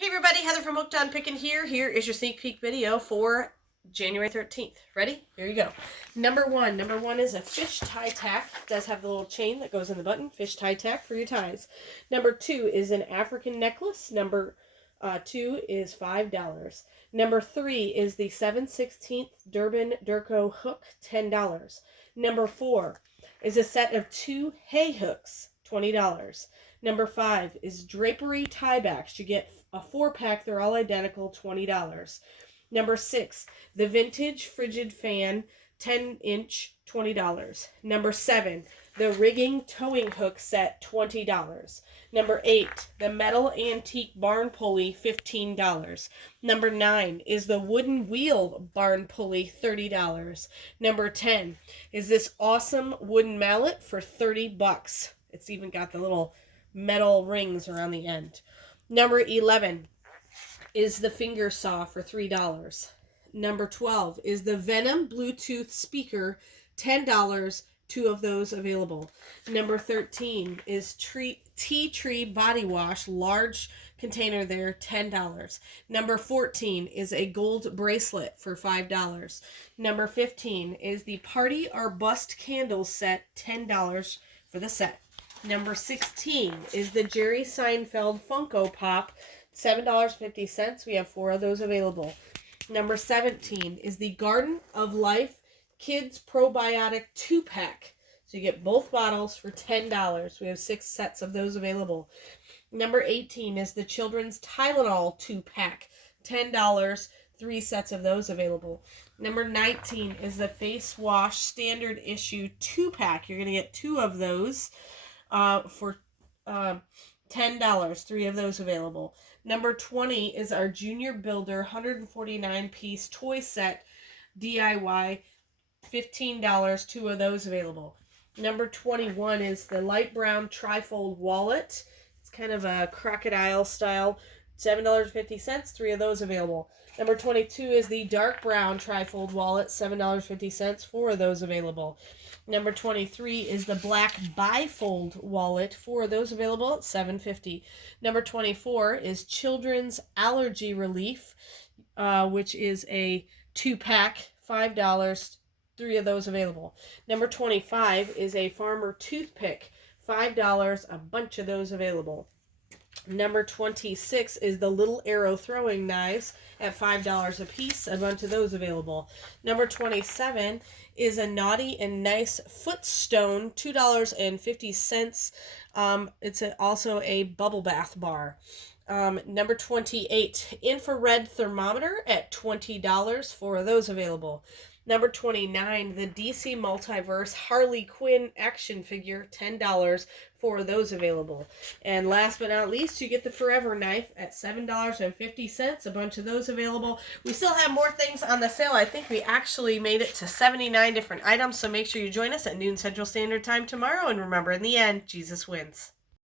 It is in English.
Hey everybody, Heather from Hooked on Pickin here. Here is your sneak peek video for January 13th. Ready? Here you go. Number one is a fish tie tack. It does have the little chain that goes in the button. Fish tie tack for your ties. Number 2 is an African necklace. Number 2 is $5. Number 3 is the 7/16 Durban Durco hook, $10. Number 4 is a set of 2 hay hooks, $20. Number 5 is drapery tiebacks. You get a 4-pack. They're all identical, $20. Number 6, the vintage frigid fan, 10-inch, $20. Number 7, the rigging towing hook set, $20. Number 8, the metal antique barn pulley, $15. Number 9 is the wooden wheel barn pulley, $30. Number 10 is this awesome wooden mallet for $30. It's even got the little metal rings around the end. Number 11 is the finger saw for $3. Number 12 is the Venom Bluetooth speaker, $10. 2 of those available. Number 13 is Tea Tree body wash, large container there, $10. Number 14 is a gold bracelet for $5. Number 15 is the Party or Bust candle set, $10 for the set. Number 16 is the Jerry Seinfeld Funko Pop, $7.50. We have 4 of those available. Number 17 is the Garden of Life Kids Probiotic 2-pack. So you get both bottles for $10. We have 6 sets of those available. Number 18 is the Children's Tylenol 2-pack, $10. 3 sets of those available. Number 19 is the Face Wash Standard Issue 2-pack. You're going to get 2 of those for $10. 3 of those available. Number 20 is our Junior Builder 149-piece toy set DIY, $15. 2 of those available. Number 21 is the light brown trifold wallet. It's kind of a crocodile style, $7.50. 3 of those available. Number 22 is the dark brown trifold wallet, $7.50. 4 of those available. Number 23 is the black bifold wallet, 4 of those available at $7.50. Number 24 is Children's Allergy Relief, which is a 2-pack, $5. 3 of those available. Number 25 is a Farmer Toothpick, $5. A bunch of those available. Number 26 is the Little Arrow throwing knives at $5 a piece. A bunch of those available. Number 27 is a Naughty and Nice Footstone, $2.50. It's also a bubble bath bar. Number 28, infrared thermometer at $20. 4 of those available. Number 29, the DC Multiverse Harley Quinn action figure, $10. 4 of those available. And last but not least, you get the Forever Knife at $7.50. A bunch of those available. We still have more things on the sale. I think we actually made it to 79 different items, so make sure you join us at noon Central Standard Time tomorrow. And remember, in the end, Jesus wins.